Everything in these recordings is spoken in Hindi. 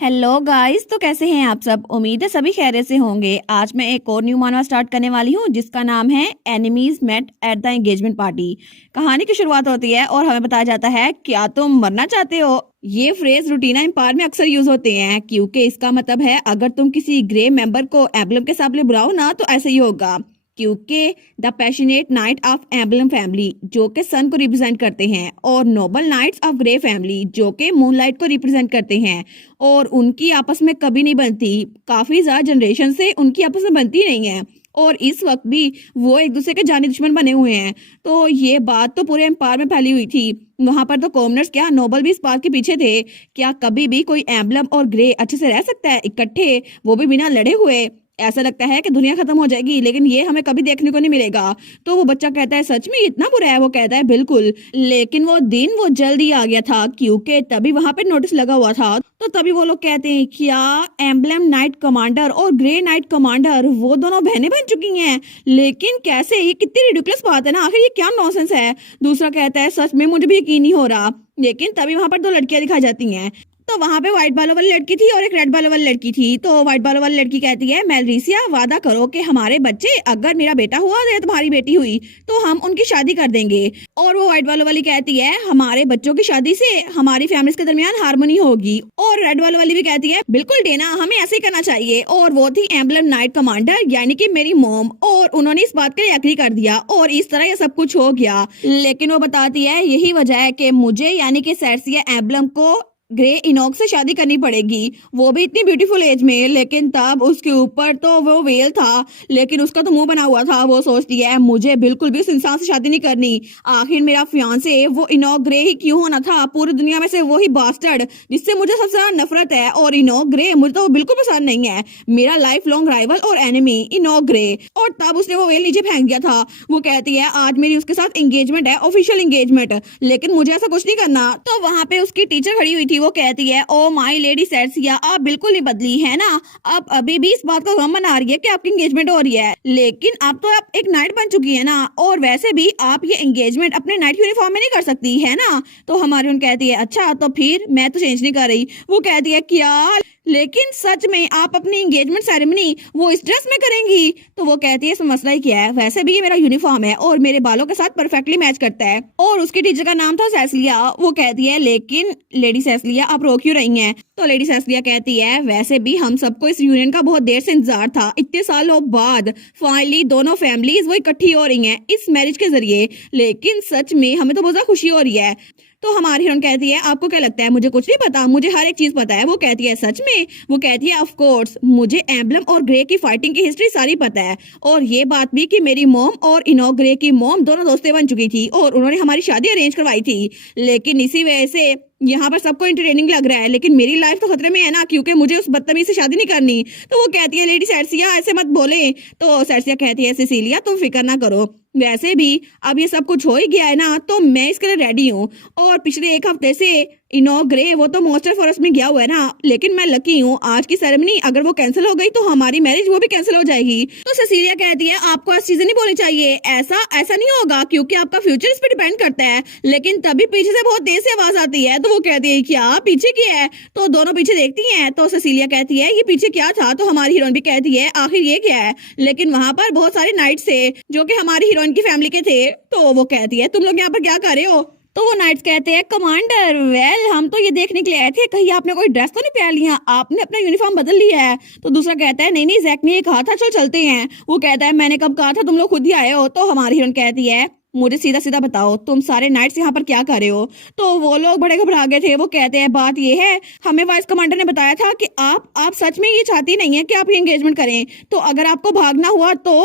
हेलो गाइस, तो कैसे हैं आप सब। उम्मीद है सभी खैरियत से होंगे। आज मैं एक और न्यू मानवा स्टार्ट करने वाली हूं जिसका नाम है enemies met at the engagement party. कहानी की शुरुआत होती है और हमें बताया जाता है क्या तुम मरना चाहते हो। ये फ्रेज रूटीना एम्पायर में अक्सर यूज होते हैं क्योंकि इसका मतलब है अगर तुम किसी ग्रे मेंबर को एम्बलम के सामने बुलाओ ना तो ऐसे ही होगा। क्योंकि the passionate knight of Emblem family जो कि सन को रिप्रेजेंट करते हैं और noble knights of Grey family जो कि मूनलाइट को रिप्रेजेंट करते हैं और उनकी आपस में कभी नहीं बनती। काफी ज्यादा जनरेशन से उनकी आपस में बनती नहीं है और इस वक्त भी वो एक दूसरे के जानी दुश्मन बने हुए हैं। तो ये बात तो पूरे एम्पायर में फैली हुई थी। वहां पर तो कॉमनर्स क्या नोबल भी इस बात के पीछे थे। क्या कभी भी कोई एम्बलम और ग्रे अच्छे से रह सकता है इकट्ठे, वो भी बिना लड़े हुए। ऐसा लगता है कि दुनिया खत्म हो जाएगी लेकिन ये हमें कभी देखने को नहीं मिलेगा। तो वो बच्चा कहता है सच में इतना बुरा है। वो कहता है बिल्कुल, लेकिन वो दिन वो जल्दी आ गया था क्योंकि तभी वहां पे नोटिस लगा हुआ था। तो तभी वो लोग कहते हैं क्या एम्बलम नाइट कमांडर और ग्रे नाइट कमांडर वो दोनों बहनें बन चुकी हैं। लेकिन कैसे, ये कितनी रिडिकुलस बात है ना, आखिर ये क्या नॉनसेंस है। दूसरा कहता है सच में मुझे भी यकीन नहीं हो रहा। लेकिन तभी वहां पर दो लड़कियां दिखाई जाती हैं। तो वहां पे व्हाइट बालों वाली लड़की थी और एक रेड बालों वाली लड़की थी। तो व्हाइट बालों वाली लड़की कहती है मेलरीसिया वादा करो कि हमारे बच्चे अगर मेरा बेटा हुआ या तुम्हारी बेटी हुई तो हम उनकी शादी कर देंगे। और वो व्हाइट बालों वाली कहती है हमारे बच्चों की शादी से हमारी फैमिलीज के दरमियान हार्मनी होगी। और रेड बालों वाली भी कहती है बिल्कुल डेना, हमें ऐसे ही करना चाहिए। और वो थी एम्बलम नाइट कमांडर यानी कि मेरी मोम, और उन्होंने इस बात के लिए एग्री कर दिया और इस तरह ये सब कुछ हो गया। लेकिन वो बताती है यही वजह है कि मुझे यानी कि सेर्सिया एम्बलम को ग्रे इनॉक्स से शादी करनी पड़ेगी, वो भी इतनी ब्यूटीफुल एज में। लेकिन तब उसके ऊपर तो वो वेल था लेकिन उसका तो मुंह बना हुआ था। वो सोचती है मुझे बिल्कुल भी उस इंसान से शादी नहीं करनी। आखिर मेरा फियांसे वो इनॉक ग्रे ही क्यों होना था, पूरी दुनिया में से वही बास्टर्ड जिससे मुझे सबसे ज्यादा नफरत है। और इनॉक ग्रे मुझे तो वो बिल्कुल पसंद नहीं है, मेरा लाइफ लॉन्ग राइवल और एनिमी इनॉक ग्रे। और तब उसने वो वेल नीचे फेंक दिया था। वो कहती है आज मेरी उसके साथ एंगेजमेंट है, ऑफिशियल एंगेजमेंट, लेकिन मुझे ऐसा कुछ नहीं करना। तो वहां पे उसकी टीचर खड़ी हुई थी। वो कहती है ओ माय लेडी सेर्सिया, आप बिल्कुल नहीं बदली है ना। आप अभी भी इस बात का गम मना रही है कि आपकी एंगेजमेंट हो रही है, लेकिन अब तो आप एक नाइट बन चुकी है ना। और वैसे भी आप ये एंगेजमेंट अपने नाइट यूनिफॉर्म में नहीं कर सकती है ना। तो हमारी उन कहती है अच्छा तो फिर मैं तो चेंज नहीं कर रही। वो कहती है क्या, लेकिन सच में आप अपनी एंगेजमेंट सेरेमनी वो इस ड्रेस में करेंगी। तो वो कहती है इसमें मसला ही क्या है, वैसे भी ये मेरा यूनिफॉर्म है और मेरे बालों के साथ परफेक्टली मैच करता है। और उसकी टीचर का नाम था सेसिलिया। वो कहती है लेकिन लेडी सेसिलिया आप रो क्यों रही हैं। तो लेडी सेसिलिया कहती है वैसे भी हम सबको इस यूनियन का बहुत देर से इंतजार था, इतने सालों बाद फाइनली दोनों फैमिलीज वो इकट्ठी हो रही हैं इस मैरिज के जरिए। लेकिन सच में हमें तो बहुत ज्यादा खुशी हो रही है। तो हमारी हीरोइन कहती है आपको क्या लगता है, मुझे कुछ नहीं पता, मुझे हर एक चीज पता है। वो कहती है सच में। वो कहती है ऑफ कोर्स मुझे एम्बलम और ग्रे की फाइटिंग की हिस्ट्री सारी पता है और ये बात भी कि मेरी मॉम और इनॉक ग्रे की मॉम दोनों दोस्तें बन चुकी थी और उन्होंने हमारी शादी अरेंज करवाई थी। लेकिन इसी वजह से यहाँ पर सबको इंटरटेनिंग लग रहा है लेकिन मेरी लाइफ तो खतरे में है ना क्योंकि मुझे उस बदतमीज से शादी नहीं करनी। तो वो कहती है लेडी सेर्सिया ऐसे मत बोले। तो सेर्सिया कहती है सिसिलिया तुम फिक्र ना करो, वैसे भी अब ये सब कुछ हो ही गया है ना तो मैं इसके लिए रेडी हूँ। और पिछले एक हफ्ते से इनॉक ग्रे वो तो मॉन्स्टर फॉरेस्ट में गया हुआ है ना, लेकिन मैं लकी हूँ आज की सेरेमनी अगर वो कैंसिल हो गई तो हमारी मैरिज वो भी कैंसिल हो जाएगी। तो सिसिलिया कहती है आपको ऐसी चीजें नहीं बोलनी चाहिए, ऐसा ऐसा नहीं होगा क्योंकि आपका फ्यूचर इस पर डिपेंड करता है। लेकिन तभी पीछे से बहुत तेज से आवाज आती है। तो वो कहती है क्या पीछे क्या है। तो दोनों पीछे देखती हैं। तो सिसिलिया कहती है ये पीछे क्या था। तो हमारी हीरोइन भी कहती है आखिर ये क्या है। लेकिन वहां पर बहुत सारे नाइट्स थे जो कि हमारी हीरोइन की फैमिली के थे। तो वो कहती है तुम लोग यहाँ पर क्या कर रहे हो। तो वो नाइट्स कहते हैं कमांडर वेल हम तो ये देखने के लिए आए थे कहीं आपने कोई ड्रेस तो नहीं पहन लिया, आपने अपना यूनिफॉर्म बदल लिया है। तो दूसरा कहता है नहीं नहीं जैक ने ये कहा था चल चलते हैं। वो कहता है मैंने कब कहा था, तुम लोग खुद ही आए हो। तो हमारी हीरोइन कहती है मुझे सीधा सीधा बताओ तुम सारे नाइट्स यहाँ पर क्या कर रहे हो। तो वो लोग बड़े घबरा गए थे। वो कहते हैं बात ये है हमें वाइस कमांडर ने बताया था कि आप सच में ये चाहती नहीं है कि आप ये एंगेजमेंट करें, तो अगर आपको भागना हुआ तो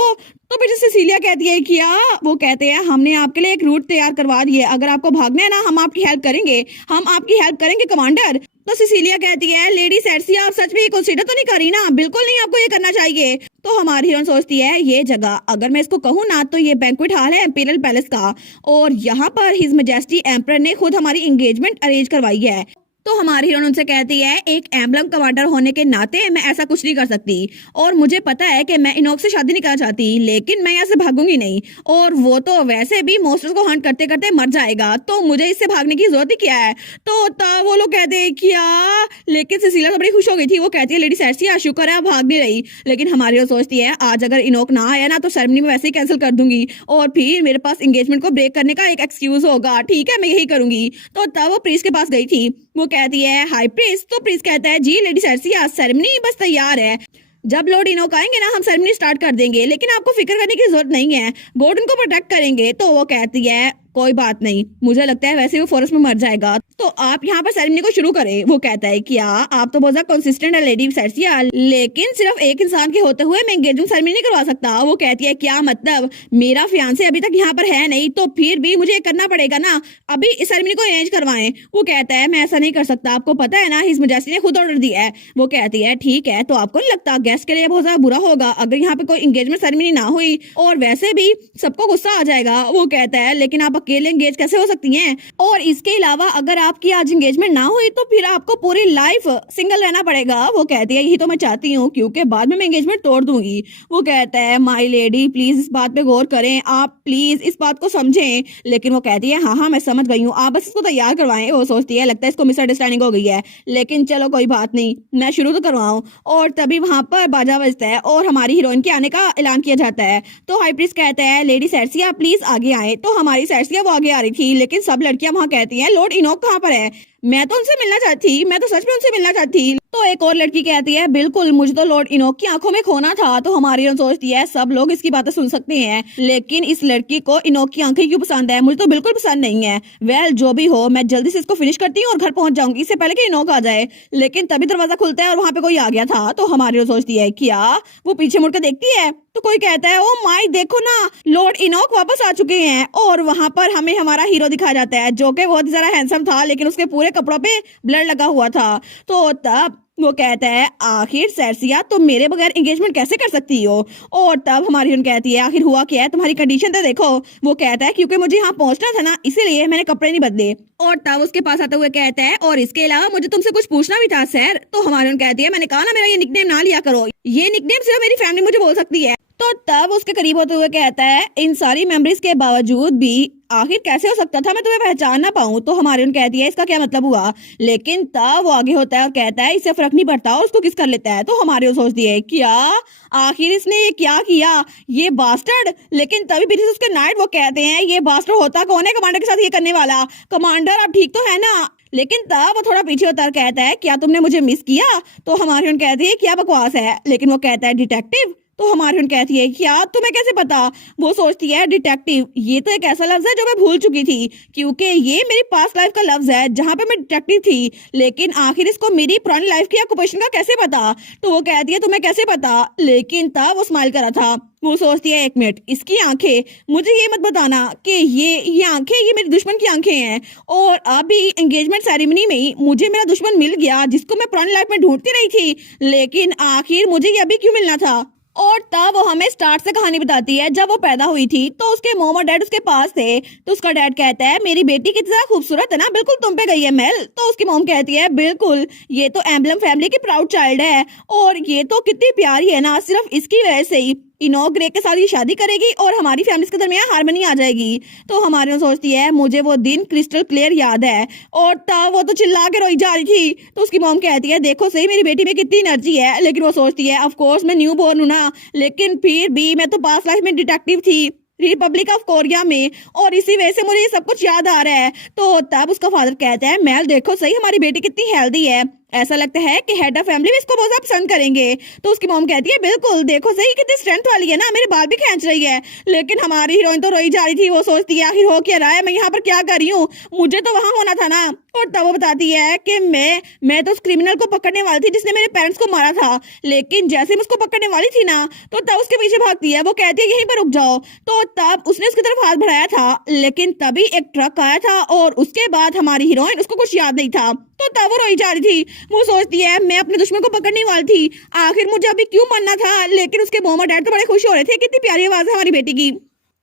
फिर सिसिलिया कहती है क्या। वो कहते हैं हमने आपके लिए एक रूट तैयार करवा दी है, अगर आपको भागना है ना हम आपकी हेल्प करेंगे, हम आपकी हेल्प करेंगे कमांडर। तो सिसिलिया कहती है लेडी सेर्सिया आप सच में ये कंसीडर तो नहीं करी ना, बिल्कुल नहीं आपको ये करना चाहिए। तो हमारी हीरोइन सोचती है ये जगह अगर मैं इसको कहूँ ना तो ये बैंक्वेट हॉल है इंपीरियल पैलेस का और यहाँ पर हिज मैजेस्टी एम्परर ने खुद हमारी एंगेजमेंट अरेंज करवाई है। तो हमारी हीरोइन उनसे कहती है एक एम्बलम कमांडर होने के नाते मैं ऐसा कुछ नहीं कर सकती और मुझे पता है कि मैं इनोक से शादी नहीं करना चाहती, लेकिन मैं यहाँ से भागूंगी नहीं और वो तो वैसे भी मॉन्स्टर्स को हंट करते करते मर जाएगा, तो मुझे इससे भागने की जरूरत ही क्या है। तो तब वो लोग कहते हैं क्या, लेकिन सिसिलिया तो बड़ी खुश हो गई थी। वो कहती है लेडी सेर्सिया शुक्र है भाग नहीं रही, लेकिन हमारी वो सोचती है आज अगर इनोक ना आया ना तो सेरेमनी में वैसे ही कैंसिल कर दूंगी और फिर मेरे पास एंगेजमेंट को ब्रेक करने का एक एक्सक्यूज होगा, ठीक है मैं यही करूंगी। तो तब वो प्रीस्ट के पास गई थी। वो कहती है हाई प्रीस्ट, तो प्रीस्ट कहता है जी लेडी सेर्सिया सेरेमनी बस तैयार है, जब लॉर्ड इनोक आएंगे ना हम सेरेमनी स्टार्ट कर देंगे, लेकिन आपको फिक्र करने की जरूरत नहीं है, गॉड उनको प्रोटेक्ट करेंगे। तो वो कहती है कोई बात नहीं, मुझे लगता है वैसे वो फॉरेस्ट में मर जाएगा, तो आप यहाँ पर सेरेमनी को शुरू करें। वो कहता है क्या आप तो बहुत ज्यादा कंसिस्टेंट है लेडी सेर्सिया, लेकिन सिर्फ एक इंसान के होते हुए मैं एंगेजमेंट सेरेमनी नहीं करवा सकता। वो कहती है क्या मतलब, मेरा फियांसे अभी तक यहाँ पर है नहीं, तो फिर भी मुझे करना पड़ेगा ना, अभी इस सेरेमनी को अरेंज करवाएं। वो कहता है मैं ऐसा नहीं कर सकता, आपको पता है ना हिज मैजेस्टी ने खुद ऑर्डर दिया है। वो कहती है ठीक है, तो आपको नहीं लगता गेस्ट के लिए बहुत ज्यादा बुरा होगा अगर यहाँ पे कोई एंगेजमेंट सेरेमनी ना हुई, और वैसे भी सबको गुस्सा आ जाएगा। वो कहता है लेकिन आप अकेले एंगेज कैसे हो सकती हैं, और इसके अलावा अगर आपकी आज एंगेजमेंट ना हुई तो फिर आपको पूरी लाइफ सिंगल रहना पड़ेगा। वो कहती है यही तो मैं चाहती हूँ, क्योंकि बाद में मैं एंगेजमेंट तोड़ दूंगी। वो कहता है माय लेडी प्लीज इस बात पे गौर करें, आप प्लीज इस बात को समझें। लेकिन वो कहती है हाँ हाँ मैं समझ गई हूँ, आप बस इसको तैयार करवाएं। वो सोचती है लगता है इसको मिसअंडरस्टैंडिंग हो गई है, लेकिन चलो कोई बात नहीं, मैं शुरू तो करवाऊं। और तभी वहां पर बाजा बजता है और हमारी हीरोइन के आने का ऐलान किया जाता है। तो हाई प्रीस्ट कहता है लेडी सेर्सिया प्लीज आगे आए। तो हमारी सेर्सिया वो आगे आ रही थी, लेकिन सब लड़कियां वहां कहती हैं लॉर्ड इनोक कहाँ पर है, मैं तो उनसे मिलना चाहती, मैं तो सच में उनसे मिलना चाहती। तो एक और लड़की कहती है बिल्कुल मुझे तो लॉर्ड इनोक की आंखों में खोना था। तो हमारी हीरोइन सोचती है सब लोग इसकी बातें सुन सकते हैं, लेकिन इस लड़की को इनोक की आंखें क्यों पसंद है, मुझे तो बिल्कुल पसंद नहीं है। वेल जो भी हो, मैं जल्दी से इसको फिनिश करती हूँ और घर पहुंच जाऊंगी इससे पहले कि इनोक आ जाए। लेकिन तभी दरवाजा खुलता है और वहां पे कोई आ गया था। तो हमारी हीरोइन सोचती है क्या, वो पीछे मुड़कर देखती है तो कोई कहता है ओ माय देखो ना लॉर्ड इनोक वापस आ चुके हैं। और वहां पर हमें हमारा हीरो दिखाया जाता है जो कि बहुत ज्यादा हैंडसम था, लेकिन उसके पूरे कपड़ों पे ब्लड लगा हुआ था। तो तब वो कहता है आखिर सेर्सिया तुम मेरे बगैर एंगेजमेंट कैसे कर सकती हो। और तब हमारी हीरोइन कहती है आखिर हुआ क्या है, तुम्हारी कंडीशन तो देखो। वो कहता है क्योंकि मुझे यहाँ पहुंचना था ना, इसीलिए मैंने कपड़े नहीं बदले। और तब उसके पास आते हुए कहता है और इसके अलावा मुझे तुमसे कुछ पूछना भी था सर। तो हमारी हीरोइन कहती है मैंने कहा ना मेरा ये निकनेम ना लिया करो, ये निकनेम सिर्फ मेरी फैमिली मुझे बोल सकती है। तो तब उसके करीब होते हुए कहता है इन सारी मेमोरीज के बावजूद भी आखिर कैसे हो सकता था मैं तुम्हें पहचान ना पाऊं। तो हमारी उन कहती है इसका क्या मतलब हुआ, लेकिन तब वो आगे होता है और कहता है इससे फर्क नहीं पड़ता और उसको किस कर लेता है। तो हमारी सोचती है क्या आखिर इसने ये क्या किया, ये बास्टर्ड। लेकिन तभी पीछे से उसके नाइट वो कहते हैं ये बास्टर्ड होता कौन है कमांडर के साथ ये करने वाला, कमांडर आप ठीक तो है ना। लेकिन तब वो थोड़ा पीछे उतर कहता है क्या तुमने मुझे मिस किया। तो हमारी उन कहती है क्या बकवास है, लेकिन वो कहता है डिटेक्टिव। तो हमारी उन कहती है क्या तुम्हें कैसे पता। वो सोचती है डिटेक्टिव ये तो एक ऐसा लफ्ज है जो मैं भूल चुकी थी, क्योंकि ये मेरी पास्ट लाइफ का लफ्ज है जहां पे मैं डिटेक्टिव थी, लेकिन आखिर इसको मेरी पुरानी लाइफ की ऑक्यूपेशन का कैसे पता। तो वो कहती है तुम्हें कैसे पता, लेकिन तब वो स्माइल करा था। वो सोचती है एक मिनट इसकी आंखें, मुझे ये मत बताना कि ये आंखें ये मेरे दुश्मन की आंखें हैं, और अभी एंगेजमेंट सेरेमनी में ही मुझे मेरा दुश्मन मिल गया जिसको मैं पुरानी लाइफ में ढूंढती रही थी, लेकिन आखिर मुझे ये अभी क्यों मिलना था। और तब वो हमें स्टार्ट से कहानी बताती है जब वो पैदा हुई थी तो उसके मॉम और डैड उसके पास थे। तो उसका डैड कहता है मेरी बेटी कितनी ज्यादा खूबसूरत है ना, बिल्कुल तुम पे गई है मेल। तो उसकी मॉम कहती है बिल्कुल ये तो एम्बलम फैमिली की प्राउड चाइल्ड है, और ये तो कितनी प्यारी है ना, सिर्फ इसकी वजह से ही इनोक ग्रे के साथ ये शादी करेगी और हमारी फैमिली के दरमियान हार्मनी आ जाएगी। तो हमारे सोचती है मुझे वो दिन क्रिस्टल क्लियर याद है, और तब वो तो चिल्ला के रोई जा रही थी। तो उसकी मॉम कहती है देखो सही मेरी बेटी में कितनी एनर्जी है, लेकिन वो सोचती है ऑफ कोर्स मैं न्यू बोर्न हूं ना, लेकिन फिर भी मैं तो पास्ट लाइफ में डिटेक्टिव थी रिपब्लिक ऑफ कोरिया में, और इसी वजह से मुझे ये सब कुछ याद आ रहा है। तो तब उसका फादर कहता है मैल देखो सही हमारी बेटी कितनी हेल्दी है, ऐसा लगता है कि हेड ऑफ फैमिली भी इसको बहुत ज्यादा पसंद करेंगे। तो उसकी मॉम कहती है बिल्कुल देखो सही कितनी स्ट्रेंथ वाली है ना, मेरे बाल भी खींच रही है। लेकिन हमारी हीरोइन तो रोई जा रही थी। वो सोचती है आखिर हो क्या रहा है, मैं यहाँ पर क्या कर रही हूँ, मुझे तो वहां होना था ना। और तब वो बताती है कि मैं तो उस क्रिमिनल को पकड़ने वाली थी जिसने मेरे पेरेंट्स को मारा था, लेकिन जैसे मैं उसको पकड़ने वाली थी ना तो तब उसके पीछे भागती है। वो कहती है यहीं पर रुक जाओ। तो तब उसने उसकी तरफ हाथ बढ़ाया था, लेकिन तभी एक ट्रक आया था और उसके बाद हमारी हीरोइन उसको कुछ याद नहीं था। तो तब वो रोई जा रही थी। वो सोचती है मैं अपने दुश्मन को पकड़ने वाली थी, आखिर मुझे अभी क्यों मरना था। लेकिन उसके मॉम और डैड तो बड़े खुश हो रहे थे, कितनी प्यारी आवाज है हमारी बेटी की।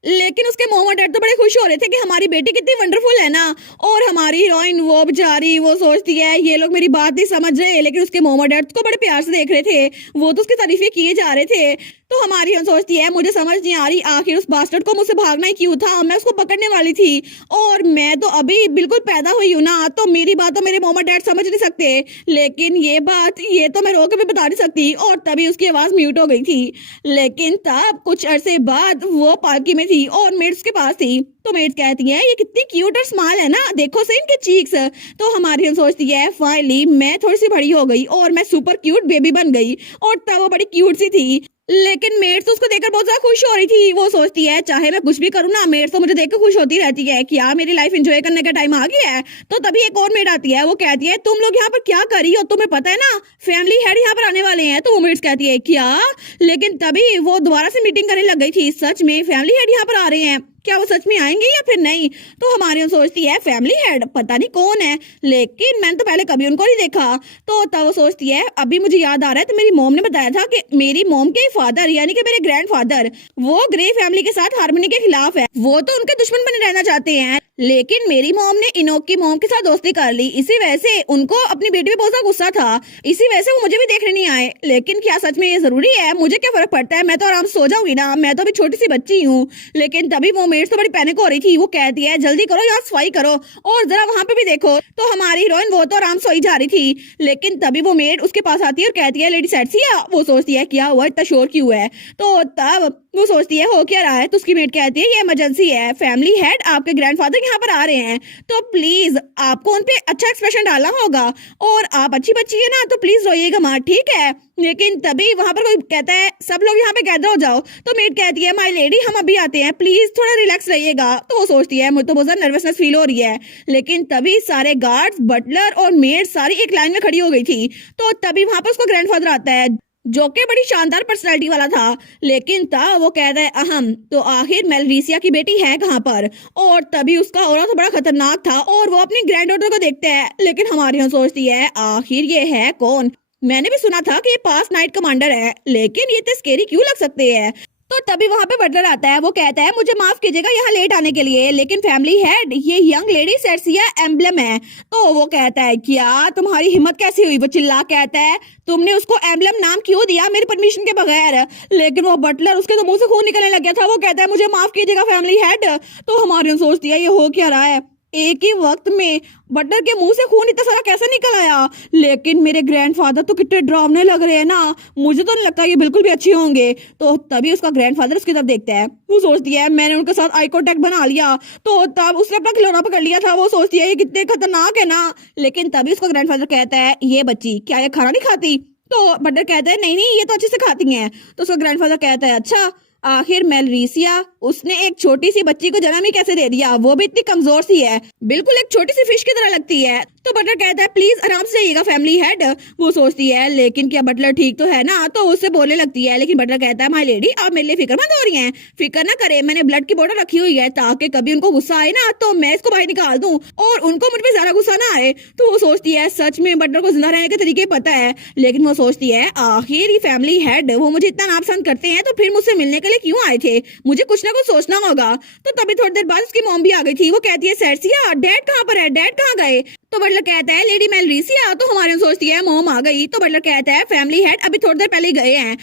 लेकिन उसके मॉम और डैड तो बड़े खुश हो रहे थे कि हमारी बेटी कितनी वंडरफुल है ना, और हमारी हमारी हीरोइन वो बेचारी वो सोचती है ये लोग मेरी बात नहीं समझ रहे, लेकिन उसके मॉम और डैड उसको बड़े प्यार से देख रहे थे, वो तो उसकी तारीफें किए जा रहे थे। तो हमारी हीरोइन सोचती है मुझे समझ नहीं आ रही आखिर उस बास्टर्ड को मुझसे भागना ही क्यों था, मैं उसको पकड़ने वाली थी और मैं तो अभी बिल्कुल पैदा हुई हूँ ना, तो मेरी बात तो मेरे मॉम और डैड समझ नहीं सकते, लेकिन ये बात ये तो मैं रो के भी बता नहीं सकती। और तभी उसकी आवाज म्यूट हो गई थी। लेकिन तब कुछ अरसे बाद वो पार्की में थी और मेड्स के पास थी। तो मेड्स कहती है ये कितनी क्यूट और स्माइल है ना, देखो सही इनके चीक्स। तो हमारी हम सोचती है फाइनली मैं थोड़ी सी बड़ी हो गई और मैं सुपर क्यूट बेबी बन गई, और तब वो बड़ी क्यूट सी थी। लेकिन मेड्स तो उसको देखकर बहुत ज्यादा खुश हो रही थी। वो सोचती है चाहे मैं कुछ भी करूँ ना, मेड्स तो मुझे देखकर खुश होती रहती है कि यार मेरी लाइफ एंजॉय करने का टाइम आ गया है। तो तभी एक और मेड आती है, वो कहती है तुम लोग यहाँ पर क्या कर रही हो, तुम्हें पता है ना फैमिली हेड यहाँ पर आने वाले हैं। तो वो मेड्स कहती है क्या, लेकिन तभी वो दोबारा से मीटिंग करने लग गई थी। सच में फैमिली हेड यहाँ पर आ रहे हैं, क्या वो सच में आएंगे या फिर नहीं। तो हमारी सोचती है फैमिली हेड पता नहीं कौन है, लेकिन मैंने तो पहले कभी उनको नहीं देखा। तो तब वो सोचती है अभी मुझे याद आ रहा है, तो मेरी मॉम ने बताया था कि मेरी मॉम के फादर यानी कि मेरे ग्रैंडफादर वो ग्रे फैमिली के साथ हार्मनी के खिलाफ है, वो तो उनके दुश्मन बने रहना चाहते हैं। लेकिन मेरी मॉम ने इनोक की मॉम के साथ दोस्ती कर ली, इसी वजह से उनको अपनी बेटी पे बहुत गुस्सा था, इसी वजह से वो मुझे भी देखने नहीं आए। लेकिन क्या सच में ये जरूरी है, मुझे क्या फर्क पड़ता है, मैं तो आराम से सो जाऊंगी ना, मैं तो अभी छोटी सी बच्ची हूँ। लेकिन तभी वो मेड्स तो बड़ी पैनिक हो रही थी। वो कहती है जल्दी करो यहाँ सफाई करो और जरा वहां पे भी देखो। तो हमारी हीरोइन वो तो आराम सोई जा रही थी, लेकिन तभी वो मेड उसके पास आती है और कहती है लेडी सेट्सिया। वो सोचती है क्या हुआ, इतना शोर क्यों है। तो तब वो सोचती है हो क्या रहा है। तो उसकी मेड कहती है ये इमरजेंसी है, फैमिली हेड आपके ग्रैंडफादर यहाँ पर आ रहे हैं, तो प्लीज आपको उन पे अच्छा एक्सप्रेशन डालना होगा, और आप अच्छी बच्ची है ना तो प्लीज रोइएगा मत, ठीक है। लेकिन तभी वहां पर कोई कहता है सब लोग यहाँ पे गैदर हो जाओ। तो मेड कहती है माय लेडी हम अभी आते हैं, प्लीज थोड़ा रिलैक्स रहिएगा। तो वो सोचती है मुझे तो बहुत ज्यादा नर्वसनेस फील हो रही है। लेकिन तभी सारे गार्ड्स बटलर और मेड सारी एक लाइन में खड़ी हो गई थी। तो तभी वहां पर उसका ग्रैंडफादर आता है जो कि बड़ी शानदार पर्सनालिटी वाला था। लेकिन था वो कहता है अहम तो आखिर मेलरीसिया की बेटी है कहाँ पर। और तभी उसका ऑरा तो बड़ा खतरनाक था और वो अपनी ग्रैंड डॉटर को देखते हैं। लेकिन हमारी यहाँ सोचती है आखिर ये है कौन, मैंने भी सुना था कि ये पास्ट नाइट कमांडर है, लेकिन ये तो स्केरी क्यों लग सकते हैं। तो तभी वहां पे बटलर आता है, वो कहता है मुझे माफ कीजिएगा यहाँ लेट आने के लिए, लेकिन फैमिली हेड ये यंग लेडी सेट्सिया एम्बलम है। तो वो कहता है क्या तुम्हारी हिम्मत कैसी हुई। वो चिल्ला कहता है तुमने उसको एम्बलम नाम क्यों दिया मेरी परमिशन के बगैर। लेकिन वो बटलर उसके तो मुंह से खून निकलने लग गया था। वो कहता है मुझे माफ कीजिएगा फैमिली हेड। तो हमारी सोचती है ये हो क्या रहा है, एक ही वक्त में बटलर के मुंह से खून इतना सारा कैसे निकल आया। लेकिन मेरे ग्रैंडफादर तो कितने डरावने लग रहे हैं ना, मुझे तो नहीं लगता ये बिल्कुल भी अच्छे होंगे। तो तभी उसका ग्रैंडफादर उसकी तरफ देखता है, वो सोचती है मैंने उनके साथ आई कॉन्टैक्ट बना लिया, तो तब उसने अपना खिलौना पकड़ लिया था। वो सोचती है ये कितने खतरनाक है ना। लेकिन तभी उसका ग्रैंडफादर कहता है ये बच्ची क्या ये खाना नहीं खाती। तो बटलर कहता है नहीं नहीं ये तो अच्छे से खाती हैं। तो उसका ग्रैंडफादर कहता है अच्छा आखिर मेलरीसिया उसने एक छोटी सी बच्ची को जन्म ही कैसे दे दिया, वो भी इतनी कमजोर सी है, बिल्कुल एक छोटी सी फिश की तरह लगती है। तो बटलर कहता है प्लीज आराम से रहिएगा फैमिली हेड। वो सोचती है लेकिन क्या बटलर ठीक तो है ना। तो उससे बोलने लगती है, लेकिन बटलर कहता है माय लेडी आप मेरे लिए फिक्रमंद हो रही हैं, फिक्र ना करे, मैंने ब्लड की बोतल रखी हुई है ताकि कभी उनको गुस्सा आए ना तो मैं इसको बाहर निकाल दूं और उनको मुझ पर ज्यादा गुस्सा ना आए। तो वो सोचती है सच में बटलर को जिंदा रहने के तरीके पता है। लेकिन वो सोचती है आखिर ये फैमिली हेड वो मुझे इतना नापसंद करते हैं तो फिर मुझसे मिलने के लिए क्यों आए थे, मुझे कुछ ना कुछ सोचना होगा। तो तभी थोड़ी देर बाद उसकी मॉम भी आ गई थी। वो कहती है सेट्सिया डैड कहाँ पर है, डैड कहाँ गए। तो बटलर कहता है लेडी मेलरीसिया। तो हमारे सोचती है मॉम आ गई। तो बटलर कहता है फैमिली हेड अभी थोड़ी देर पहले ही गए हैं।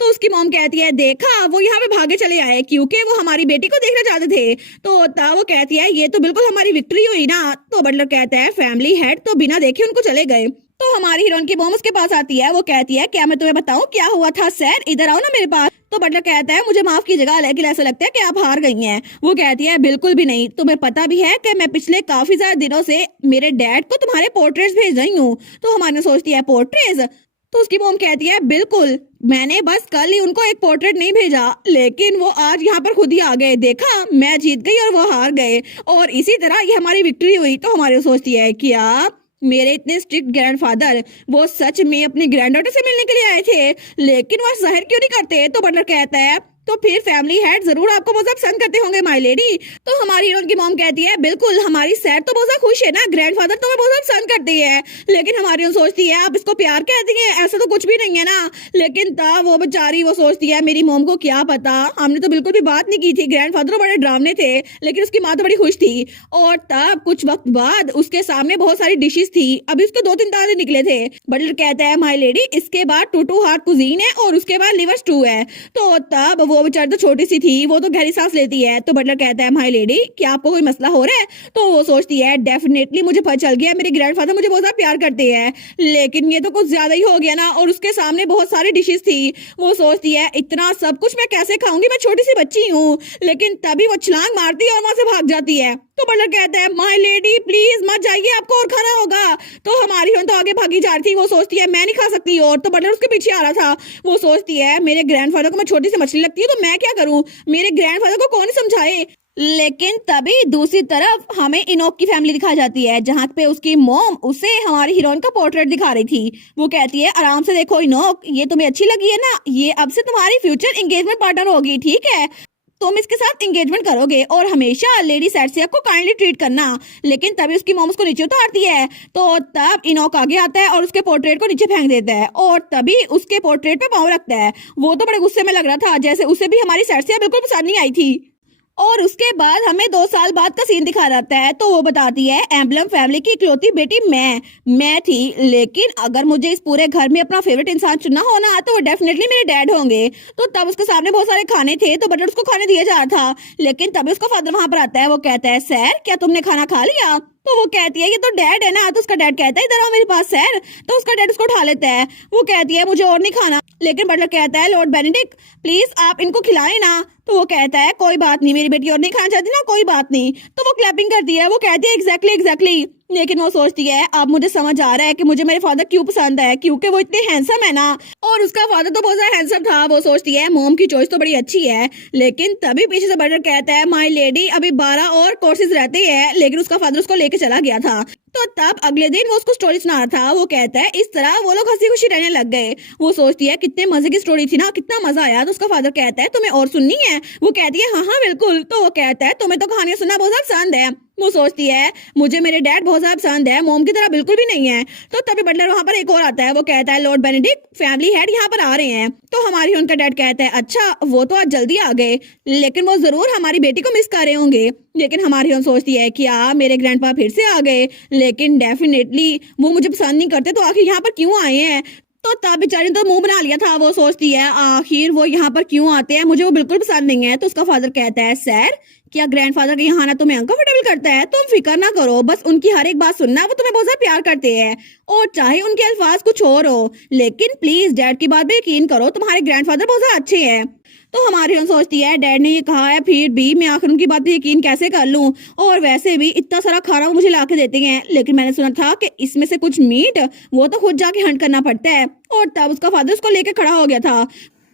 तो उसकी मॉम कहती है देखा वो यहाँ पे भागे चले आए क्योंकि वो हमारी बेटी को देखना चाहते थे। तो वो कहती है ये तो बिल्कुल हमारी विक्ट्री हुई ना। तो बटलर कहता है फैमिली हेड तो बिना देखे उनको चले गए। तो हमारी हीरोइन की मॉम उसके पास आती है, वो कहती है क्या मैं तुम्हें बताऊं क्या हुआ था सर, इधर आओ ना मेरे पास। तो बटलर कहता है मुझे माफ कीजिएगा लेकिन ऐसा लगता है कि आप हार गई हैं। वो कहती है बिल्कुल भी नहीं, तुम्हें पता भी है कि मैं पिछले काफी ज्यादा दिनों से मेरे डैड को तुम्हारे पोर्ट्रेट्स भेज रही हूँ। तो हमारी सोचती है पोर्ट्रेट्स। तो उसकी मॉम कहती है बिल्कुल मैंने बस कल ही उनको एक पोर्ट्रेट नहीं भेजा, लेकिन वो आज यहाँ पर खुद ही आ गए, देखा मैं जीत गई और वो हार गए और इसी तरह ये हमारी विक्ट्री हुई। तो हमारी सोचती है क्या मेरे इतने स्ट्रिक्ट ग्रैंडफादर वो सच में अपनी ग्रैंड डॉटर से मिलने के लिए आए थे, लेकिन वो जाहिर क्यों नहीं करते। तो बटलर कहता है तो फिर फैमिली हेड जरूर आपको बहुत ज्यादा पसंद करते होंगे माय लेडी। तो हमारी हीरोइन की मॉम कहती है बिल्कुल, हमारी सैर तो बहुत ज्यादा खुश है ना, ग्रैंडफादर तो हमें बहुत ज्यादा पसंद करती है। लेकिन हमारी हीरोइन सोचती है आप इसको प्यार कहती है, ऐसा तो कुछ भी नहीं है ना। लेकिन तब वो बेचारी वो सोचती है मेरी मॉम को क्या पता, हमने तो बिल्कुल भी बात नहीं की थी, ग्रैंडफादर तो बड़े ड्रामने थे, लेकिन उसकी माँ तो बड़ी खुश थी। और तब कुछ वक्त बाद उसके सामने बहुत सारी डिशेस थी, अभी उसके 2-3 तारे निकले थे। बटलर कहता है माय लेडी इसके बाद टूटू हार्ट कुजीन है और उसके बाद लिवर स्टू है। तो तब वो बेचारी तो छोटी सी थी, वो तो गहरी सांस लेती है। तो बटलर कहता है माय लेडी क्या आपको कोई मसला हो रहा है? तो वो सोचती है डेफिनेटली मुझे पता चल गया मेरे ग्रैंडफादर मुझे बहुत ज्यादा प्यार करते हैं, लेकिन ये तो कुछ ज्यादा ही हो गया ना। और उसके सामने बहुत सारी डिशेस थी, वो सोचती है इतना सब कुछ मैं कैसे खाऊंगी, मैं छोटी सी बच्ची हूँ। लेकिन तभी वो छलांग मारती है और वहां से भाग जाती है। तो बटलर कहता है माय लेडी प्लीज मत जाइए, आपको और खाना होगा। तो हमारी हीरोइन तो आगे भागी जा रही थी, वो सोचती है मैं नहीं खा सकती और। तो बटलर उसके पीछे आ रहा था, वो सोचती है मेरे ग्रैंडफादर को मैं छोटी सी मछली लगती है तो मैं क्या करूं, मेरे ग्रैंडफादर को कौन समझाए। लेकिन तभी दूसरी तरफ हमें इनोक की फैमिली दिखाई जाती है, जहाँ पे उसकी मॉम उसे हमारी हीरोइन का पोर्ट्रेट दिखा रही थी। वो कहती है आराम से देखो इनोक, ये तुम्हें अच्छी लगी है ना, ये अब से तुम्हारी फ्यूचर एंगेजमेंट पार्टनर होगी, ठीक है, तुम इसके साथ एंगेजमेंट करोगे और हमेशा लेडी सेट से आपको काइंडली ट्रीट करना। लेकिन तभी उसकी मॉम उसको नीचे उतारती है। तो तब इनोक आगे आता है और उसके पोर्ट्रेट को नीचे फेंक देता है और तभी उसके पोर्ट्रेट पे पाँव रखता है। वो तो बड़े गुस्से में लग रहा था, जैसे उसे भी हमारी सेट से बिल्कुल पसंद नहीं आई थी। और उसके बाद हमें 2 साल बाद का सीन दिखा जाता है। तो वो बताती है एम्बलम फैमिली की इकलौती बेटी मैं थी, लेकिन अगर मुझे इस पूरे घर में अपना फेवरेट इंसान चुनना हो ना तो वो डेफिनेटली मेरे डैड होंगे। तो तब उसके सामने बहुत सारे खाने थे, तो बटलर उसको खाने दिया जा रहा था। लेकिन तभी उसका फादर वहां पर आता है, वो कहता है सर क्या तुमने खाना खा लिया? तो वो कहती है ये तो डैड है ना। तो उसका डैड कहता है इधर आओ मेरे पास सर। तो उसका डैड उसको उठा लेता है, वो कहती है मुझे और नहीं खाना। लेकिन बटलर कहता है लॉर्ड बेनेडिक्ट प्लीज आप इनको खिलाएं ना। तो वो कहता है कोई बात नहीं, मेरी बेटी और नहीं खाना चाहती ना, कोई बात नहीं। तो वो क्लैपिंग करती है, वो कहती है एग्जैक्टली। लेकिन वो सोचती है अब मुझे समझ आ रहा है कि मुझे मेरे फादर क्यों पसंद है, क्योंकि वो इतने हैंडसम है ना। और उसका फादर तो बहुत ज्यादा हैंडसम था। वो सोचती है मॉम की चॉइस तो बड़ी अच्छी है। लेकिन तभी पीछे से बटलर कहता है माय लेडी अभी 12 और कोर्सेज रहते हैं, लेकिन उसका फादर उसको लेके चला गया था। तो तब अगले दिन वो उसको स्टोरी सुना रहा था। वो कहता है इस तरह वो लोग हंसी खुशी रहने लग गए। वो सोचती है कितने मजे की स्टोरी थी ना, कितना मजा आया। तो उसका फादर कहता है तुम्हें और सुननी है? वो कहती है हाँ बिल्कुल। तो वो कहता है तुम्हें तो कहानियां सुनना बहुत ज्यादा पसंद है। वो सोचती है मुझे मेरे डैड बहुत ज्यादा पसंद है, मॉम की तरह बिल्कुल भी नहीं है। तो तभी बटलर वहां पर एक और आता है, वो कहता है लॉर्ड बेनेडिक्ट फैमिली हेड यहाँ पर आ रहे हैं। तो हमारी उनका डैड कहता है अच्छा वो तो आज जल्दी आ गए, लेकिन वो जरूर हमारी बेटी को मिस कर रहे होंगे। लेकिन हमारी हम सोचती है कि मेरे ग्रैंडपा फिर से आ गए, लेकिन डेफिनेटली वो मुझे पसंद नहीं करते, तो आखिर यहाँ पर क्यों आए हैं? तो तब बेचारी तो मुंह बना लिया था। वो सोचती है आखिर वो यहाँ पर क्यों आते हैं, मुझे वो बिल्कुल पसंद नहीं है। तो उसका फादर कहता है सर क्या ग्रैंडफादर के यहाँ आना तुम्हें अनकंफर्टेबल करता है? तुम फिक्र ना करो, बस उनकी हर एक बात सुनना, वो तुम्हें बहुत ज्यादा प्यार करते हैं और चाहे उनके अल्फाज कुछ और हो, लेकिन प्लीज डैड की बात पे यकीन करो, तुम्हारे ग्रैंडफादर बहुत ज्यादा अच्छे हैं। तो हमारी हम सोचती है डैड ने ये कहा है, फिर भी मैं आखिर उनकी बात पे यकीन कैसे कर लूं? और वैसे भी इतना सारा खाना वो मुझे ला के देते हैं, लेकिन मैंने सुना था कि इसमें से कुछ मीट वो तो खुद जाके हंट करना पड़ता है। और तब उसका फादर उसको लेके खड़ा हो गया था।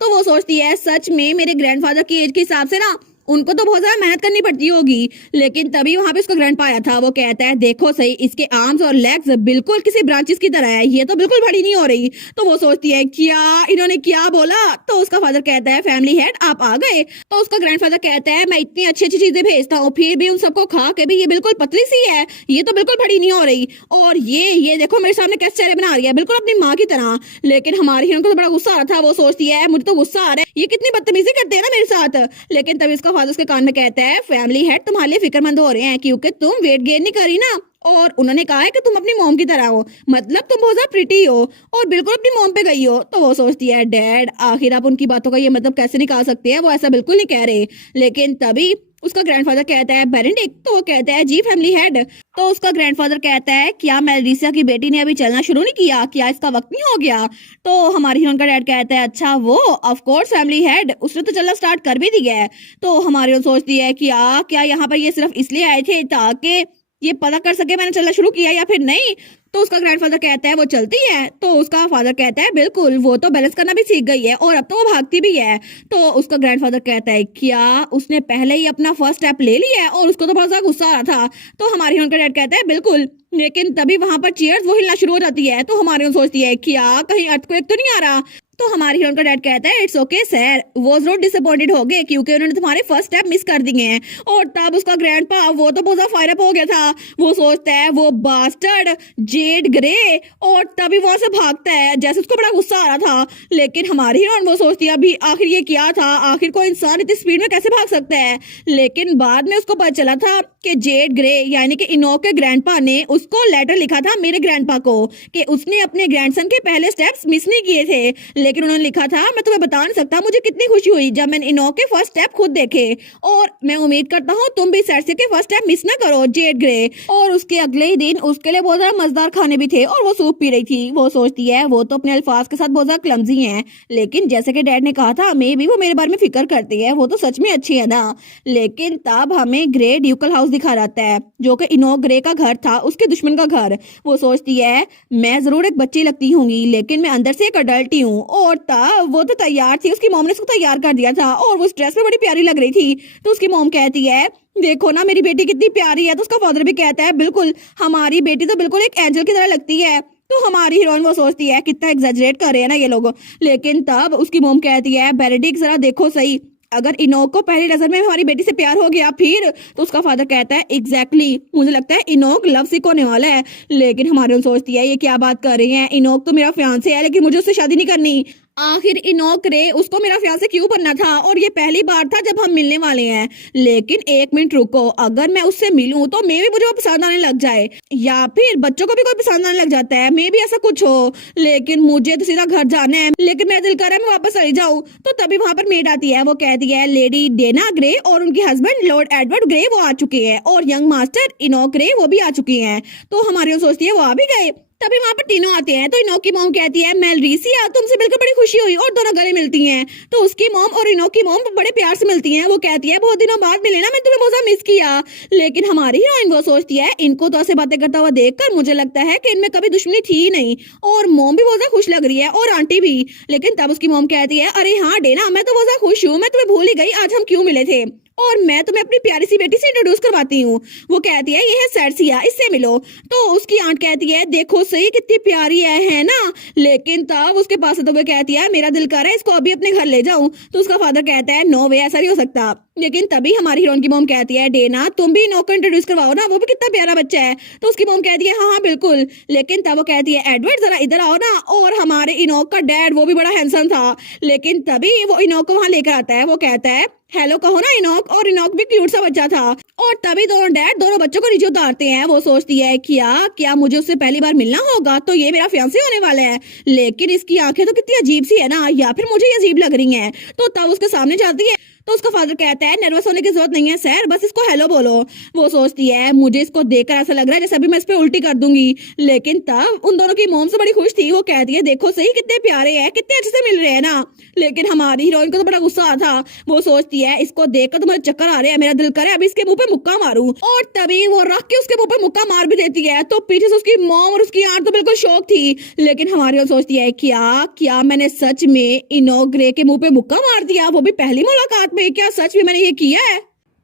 तो वो सोचती है सच में मेरे ग्रैंडफादर की एज के हिसाब से ना उनको तो बहुत ज्यादा मेहनत करनी पड़ती होगी। लेकिन तभी वहां पे उसका ग्रैंडपा आया था। वो कहता है देखो सही, इसके आर्म्स और लेग्स बिल्कुल किसी ब्रांचेस की तरह है, ये तो बिल्कुल बड़ी नहीं हो रही। तो वो सोचती है क्या इन्होंने क्या बोला? तो उसका फादर कहता है फैमिली हेड आप आ गए। तो उसका ग्रैंडफादर कहता है मैं इतनी अच्छी अच्छी चीजें भेजता हूँ, फिर भी उन सबको खा के भी ये बिल्कुल पतली सी है, ये तो बिल्कुल बड़ी नहीं हो रही। और ये देखो मेरे सामने कैसे चेहरे बना रही है, बिल्कुल अपनी माँ की तरह। लेकिन हमारी हीरोइन को तो बड़ा गुस्सा आ रहा था। वो सोचती है मुझे तो गुस्सा आ रहा है, ये कितनी बदतमीजी करते हैं ना मेरे साथ। लेकिन तभी उसका फादर उसके कान में कहता है फैमिली हेड तुम्हारे लिए फिक्रमंद हो रहे हैं, क्योंकि तुम वेट गेन नहीं करी ना, और उन्होंने कहा है कि तुम अपनी मॉम की तरह हो, मतलब तुम बहुत ज्यादा प्रिटी हो और बिल्कुल अपनी मॉम पे गई हो। तो वो सोचती है डैड आखिर आप उनकी बातों का ये मतलब कैसे निकाल सकते हैं, वो ऐसा बिल्कुल नहीं कह रहे। लेकिन तभी उसका ग्रैंडफादर कहता है बेनेडिक्ट। तो वो कहता है जी फैमिली हेड। तो उसका ग्रैंडफादर कहता है क्या मेलिसा की बेटी ने अभी चलना शुरू नहीं किया, क्या इसका वक्त नहीं हो गया? तो हमारी हीरोइन का डैड कहता है अच्छा वो ऑफ कोर्स फैमिली हेड, उसने तो चलना स्टार्ट कर भी दिया है। तो हमारी हीरोइन सोचती है कि क्या यहाँ पर ये सिर्फ इसलिए आए थे ताकि ये पता कर सके मैंने चलना शुरू किया या फिर नहीं? तो उसका ग्रैंडफादर कहता है वो चलती है। तो उसका फादर कहता है बिल्कुल, वो तो बैलेंस करना भी सीख गई है और अब तो वो भागती भी है। तो उसका ग्रैंडफादर कहता है क्या उसने पहले ही अपना फर्स्ट स्टेप ले लिया है? और उसको तो बहुत ज्यादा गुस्सा आ रहा था। तो हमारी उनका डैड कहता है बिल्कुल। लेकिन तभी वहां पर चेयर्स वो हिलना शुरू हो जाती है। तो हमारी सोचती है क्या कहीं अर्थक्वेक तो नहीं आ रहा? तो हमारे हीरोइन का डैड कहता है इट्स ओके सर, वो जरूर डिसअपॉइंटेड हो गए क्योंकि उन्होंने तुम्हारे फर्स्ट स्टेप मिस कर दिए हैं। और तब उसका ग्रैंडपा वो तो बहुत फायर अप हो गया था, वो सोचता है वो बास्टर्ड जेड ग्रे, और तभी वहां से भागता है जैसे उसको बड़ा गुस्सा आ रहा था। लेकिन हमारी हीरोइन वो सोचती है अभी आखिर ये क्या था, आखिर कोई इंसान इतनी स्पीड में कैसे भाग सकता है। लेकिन बाद में उसको पता चला था कि जेड ग्रे यानी कि इनोक के ग्रैंडपा ने उसको लेटर लिखा था मेरे ग्रैंडपा को कि उसने अपने ग्रैंडसन के पहले स्टेप्स मिस नहीं किए थे, लेकिन उन्होंने लिखा था मैं तुम्हें बता नहीं सकता मुझे कितनी खुशी हुई जब मैंने इनोक के फर्स्ट स्टेप खुद देखे, और मैं उम्मीद करता हूँ तुम भी सेट के फर्स्ट स्टेप मिस ना करो जेड ग्रे। और उसके अगले ही दिन उसके लिए बहुत ज्यादा मजेदार खाने भी थे और वो सूप पी रही थी। वो सोचती है वो तो अपने अल्फाज के साथ बहुत ज्यादा क्लमजी है, लेकिन जैसे कि डैड ने कहा था मे भी वो मेरे बारे में फिक्र करती है, वो तो सच में अच्छी है ना। लेकिन तब हमें ग्रे ड्यूकल हाउस दिखा जाता है जो कि इनोक ग्रे का घर था, उसके दुश्मन का घर। वो सोचती है मैं जरूर एक बच्ची लगती हूँगी लेकिन मैं अंदर से एक अडल्ट ही हूँ। और तब वो तो तैयार थी, उसकी मॉम ने उसको तैयार कर दिया था और वो ड्रेस में बड़ी प्यारी लग रही थी। तो उसकी मॉम कहती है देखो ना मेरी बेटी कितनी प्यारी है। तो उसका फादर भी कहता है बिल्कुल हमारी बेटी तो बिल्कुल एक एंजल की तरह लगती है। तो हमारी हीरोइन वो सोचती है कितना एग्जैजरेट कर रहे हैं ना ये लोग। लेकिन तब उसकी मॉम कहती है बेनेडिक्ट जरा देखो सही, अगर इनोक को पहली नजर में हमारी बेटी से प्यार हो गया फिर। तो उसका फादर कहता है एग्जैक्टली मुझे लगता है इनोक लव सिक होने वाला है। लेकिन हमारी सोचती है ये क्या बात कर रही है, इनोक तो मेरा फियांसे है लेकिन मुझे उससे शादी नहीं करनी। आखिर इनोक रे उसको मेरा फियांसे क्यों बनना था, और ये पहली बार था जब हम मिलने वाले हैं। लेकिन एक मिनट रुको, अगर मैं उससे मिलूं तो मे भी मुझे वो पसंद आने लग जाए, या फिर बच्चों को भी कोई पसंद आने लग जाता है, मे भी ऐसा कुछ हो। लेकिन मुझे तो सीधा घर जाना है, लेकिन मेरा दिल कर रहा है मैं वापस चली जाऊं। तो तभी वहां पर मेड आती है, वो कहती है लेडी डेना ग्रे और उनके हस्बैंड लॉर्ड एडवर्ड ग्रे वो आ चुके हैं, और यंग मास्टर इनोक ग्रे वो भी आ चुकी हैं। तो हमारी सोचती है वो आ भी गए। तभी वहां पर तीनों आते हैं। तो इनोक की मॉम कहती है मेलरीसिया तुमसे मिलकर बड़ी खुशी हुई, और दोनों गले मिलती हैं। तो उसकी मॉम और इनोक की मॉम बड़े प्यार से मिलती हैं। वो कहती है बहुत दिनों बाद मिले ना, मैं तुम्हें बहुत मिस किया। लेकिन हमारी हीरोइन वो सोचती है इनको तो ऐसे बातें करता हुआ देखकर मुझे लगता है कि इनमें कभी दुश्मनी थी ही नहीं, और मॉम भी बहुत ज्यादा खुश लग रही है और आंटी भी। लेकिन तब उसकी मॉम कहती है अरे हाँ डेना मैं तो बहुत ज्यादा खुश हूँ, मैं तुम्हें भूल ही गई आज हम क्यों मिले थे, और मैं तुम्हें अपनी प्यारी सी बेटी से इंट्रोड्यूस करवाती हूँ। वो कहती है ये है सर्सिया, इससे मिलो। तो उसकी आंट कहती है देखो सही कितनी प्यारी है ना। लेकिन तब उसके पास तो वो कहती है मेरा दिल कर रहा है इसको अभी अपने घर ले जाऊं। तो उसका फादर कहता है नो वे ऐसा नहीं हो सकता। लेकिन तभी हमारी हीरोइन की मॉम कहती है डेना तुम भी इनोक को इंट्रोड्यूस करवाओ ना, वो भी कितना प्यारा बच्चा है। तो उसकी मॉम कहती है हाँ हाँ बिल्कुल। लेकिन तब वो कहती है एडवर्ड जरा इधर आओ ना, और हमारे इनोक का डैड वो भी बड़ा हैंडसम था। लेकिन तभी वो इनोक को वहां लेकर आता है, वो कहता है हेलो कहो ना इनोक, और इनोक भी क्यूट सा बच्चा था। और तभी दोनों डैड दोनों बच्चों को नीचे उतारते हैं। वो सोचती है क्या मुझे उससे पहली बार मिलना होगा, तो ये मेरा फियांसे होने वाला है। लेकिन इसकी आंखें तो कितनी अजीब सी है ना, या फिर मुझे ये अजीब लग रही हैं। तो तब उसके सामने जाती है। तो उसका फादर कहता है नर्वस होने की जरूरत नहीं है सर, बस इसको हेलो बोलो। वो सोचती है मुझे इसको देखकर ऐसा लग रहा है जैसे अभी मैं इस पे उल्टी कर दूंगी। लेकिन तब उन दोनों की मॉम से बड़ी खुश थी। वो कहती है देखो सही कितने प्यारे हैं, कितने अच्छे से मिल रहे हैं ना। लेकिन हमारी हीरोइन को तो बड़ा गुस्सा आ था। वो सोचती है इसको देखकर तो मुझे चक्कर आ रहे हैं, मेरा दिल करे अभी इसके मुंह पे मुक्का मारूं। और तभी वो रख के उसके मुंह पे मुक्का मार भी देती है। तो पीछे से उसकी मॉम और उसकी आंट तो बिल्कुल शौक थी। लेकिन हमारी हीरोइन सोचती है क्या मैंने सच में इनोक ग्रे के मुंह पे मुक्का मार दिया, वो भी पहली मुलाकात में, क्या सच में मैंने ये किया है।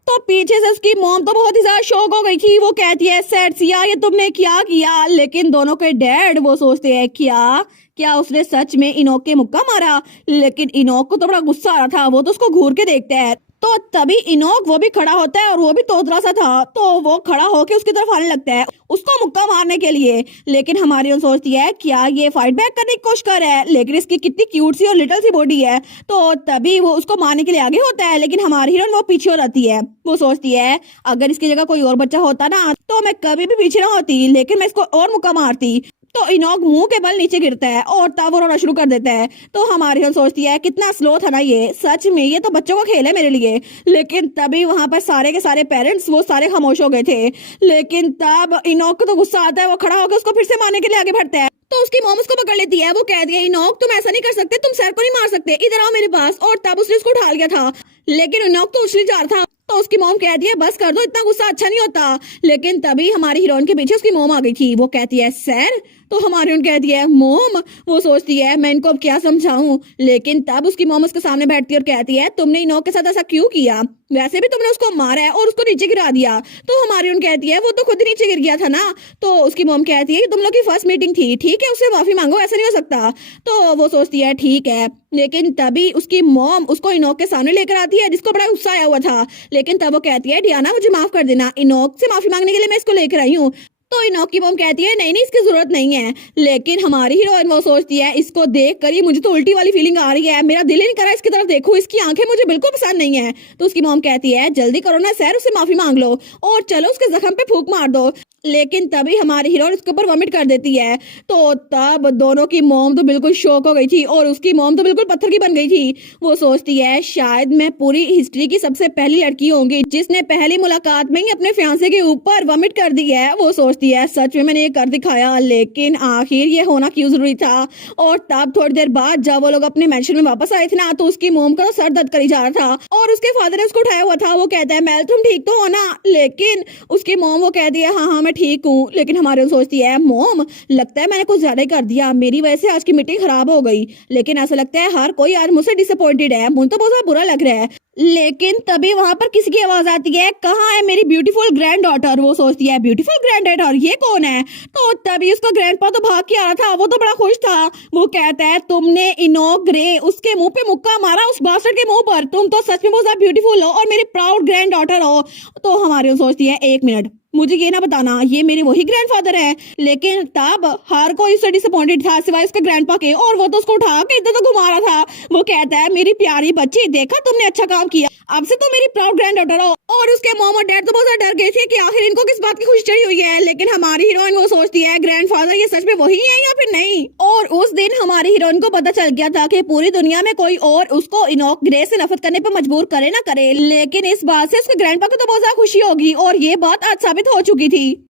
तो पीछे से उसकी मॉम तो बहुत ही ज्यादा शौक हो गई थी। वो कहती है सर्सिया ये तुमने क्या किया। लेकिन दोनों के डैड वो सोचते हैं क्या उसने सच में इनोक के मुक्का मारा। लेकिन इनोक को तो बड़ा गुस्सा आ रहा था, वो तो उसको घूर के देखता है। तो तभी इनोक वो भी खड़ा होता है, और वो भी तोतला सा था, तो वो खड़ा होके उसकी तरफ आने लगता है उसको मुक्का मारने के लिए। लेकिन हमारी उन सोचती है क्या ये फाइट बैक करने की कोशिश कर रहा है, लेकिन इसकी कितनी क्यूट सी और लिटिल सी बॉडी है। तो तभी वो उसको मारने के लिए आगे होता है, लेकिन हमारी हीरोइन वो पीछे हो जाती है। वो सोचती है अगर इसकी जगह कोई और बच्चा होता ना तो मैं कभी भी पीछे ना होती, लेकिन मैं इसको और मुक्का मारती। तो इनोक मुंह के बल नीचे गिरता है और तब वो रोना शुरू कर देता है। तो हमारी हीरोइन सोचती है कितना स्लो था ना ये, सच में ये तो बच्चों का खेल है मेरे लिए। लेकिन तभी वहां पर सारे के सारे पेरेंट्स वो सारे खामोश हो गए थे। लेकिन तब इनोक को तो गुस्सा आता है, वो खड़ा होकर उसको फिर से मारने के लिए आगे बढ़ता है। तो उसकी मॉम उसको पकड़ लेती है। वो कहती है इनोक तुम ऐसा नहीं कर सकते, तुम सर को नहीं मार सकते, इधर आओ मेरे पास। और तब उसने उसको उठा लिया था, लेकिन इनोक तो उछली जा रहा था। तो उसकी मॉम कहती है बस कर दो, इतना गुस्सा अच्छा नहीं होता। लेकिन तभी हमारी हीरोइन के पीछे उसकी मॉम आ गई थी। वो कहती है सर तो हमारी उन कहती है मोम। वो सोचती है मैं इनको अब क्या समझाऊं, लेकिन तब उसकी मोम उसके सामने बैठती है और कहती है तुमने इनोक के साथ ऐसा क्यों किया, वैसे भी तुमने उसको मारा है और उसको नीचे गिरा दिया। तो हमारी उन कहती है वो तो खुद ही नीचे गिर गया था ना। तो उसकी मोम कहती है कि तुम लोग की फर्स्ट मीटिंग थी, ठीक है, उससे माफी मांगो, ऐसा नहीं हो सकता। तो वो सोचती है ठीक है, लेकिन तभी उसकी मॉम उसको इनोक के सामने लेकर आती है जिसको बड़ा गुस्सा आया हुआ था। लेकिन तब वो कहती है डियाना मुझे माफ कर देना, इनोक से माफी मांगने के लिए मैं इसको लेकर आई हूँ। तो इनोक की मॉम कहती है नहीं नहीं इसकी जरूरत नहीं है। लेकिन हमारी हीरोइन वो सोचती है इसको देख कर ही मुझे तो उल्टी वाली फीलिंग आ रही है, मेरा दिल ही नहीं कर रहा इसकी तरफ देखूं, इसकी आंखें मुझे बिल्कुल पसंद नहीं है। तो उसकी मॉम कहती है जल्दी करो ना सर, उससे माफी मांग लो और चलो उसके जख्म पे फूंक मार दो। लेकिन तभी हमारी हीरोइन उसके ऊपर वॉमिट कर देती है। तो तब दोनों की मॉम तो बिल्कुल शॉक हो गई थी और उसकी मॉम तो बिल्कुल पत्थर की बन गई थी। वो सोचती है शायद मैं पूरी हिस्ट्री की सबसे पहली लड़की होंगी जिसने पहली मुलाकात में ही अपने फियांसे के ऊपर वॉमिट कर दी है। वो सोचती है सच में मैंने ये कर दिखाया, लेकिन आखिर ये होना क्यों जरूरी था। और तब थोड़ी देर बाद जब वो लोग अपने मैंशन में वापस आए थे ना, तो उसकी मॉम का तो सर दर्द करी जा रहा था और उसके फादर ने उसको उठाया हुआ था। वो कहता है मेल तुम ठीक तो हो ना, लेकिन उसकी मॉम वो कहती है हाँ हाँ मैं ठीक हूँ। लेकिन हमारे सोचती है मॉम लगता है मैंने कुछ ज्यादा ही कर दिया, मेरी वजह से आज की मीटिंग खराब हो गई। लेकिन ऐसा लगता है हर कोई आज मुझसे डिसअपॉइंटेड है, मुझे तो बहुत ज्यादा बुरा लग रहा है। लेकिन तभी वहां पर किसी की आवाज आती है कहाँ है मेरी ब्यूटीफुल ग्रैंड डॉटर। वो सोचती है ब्यूटीफुल ग्रैंड डॉटर ये कौन है। तो तभी उसका ग्रैंडपा तो भाग के आ रहा था, वो तो बड़ा खुश था। वो कहता है तुमने इनोक ग्रे उसके मुंह पे मुक्का मारा उस बास्टर्ड के मुंह पर, तुम तो सच में बहुत ज्यादा ब्यूटीफुल हो और मेरी प्राउड ग्रैंड डॉटर हो। तो हमारी सोचती है एक मिनट मुझे ये ना बताना ये मेरे वही ग्रैंडफादर है। लेकिन तब हर कोई उससे डिसअपॉइंटेड था सिवाय उसके ग्रैंडपा के, और वो तो उसको उठा के इधर तो घुमा रहा था। वो कहता है मेरी प्यारी बच्ची देखा तुमने अच्छा काम किया, अब से तो मेरी प्राउड ग्रैंड डॉटर हो। और उसके मॉम और डैड तो बहुत ज्यादा डर गए थे कि आखिर इनको किस बात की खुशी चढ़ी हुई है। लेकिन हमारी हीरोइन वो सोचती है ग्रैंडफादर ये सच में वही है या फिर नहीं। और उस दिन हमारी हीरोइन को पता चल गया था कि पूरी दुनिया में कोई और उसको इनोक ग्रे से नफरत करने पर मजबूर करे ना करे, लेकिन इस बात से उसके ग्रैंडपा को तो बहुत ज्यादा खुशी होगी और ये बात आज साबित हो चुकी थी।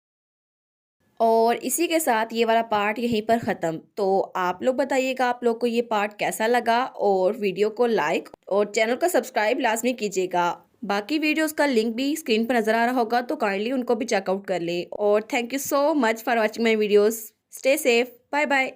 और इसी के साथ ये वाला पार्ट यहीं पर ख़त्म। तो आप लोग बताइएगा आप लोग को ये पार्ट कैसा लगा, और वीडियो को लाइक और चैनल को सब्सक्राइब लाजमी कीजिएगा। बाकी वीडियोस का लिंक भी स्क्रीन पर नज़र आ रहा होगा, तो काइंडली उनको भी चेकआउट कर लें। और thank you so much for watching my videos. Stay safe, bye bye.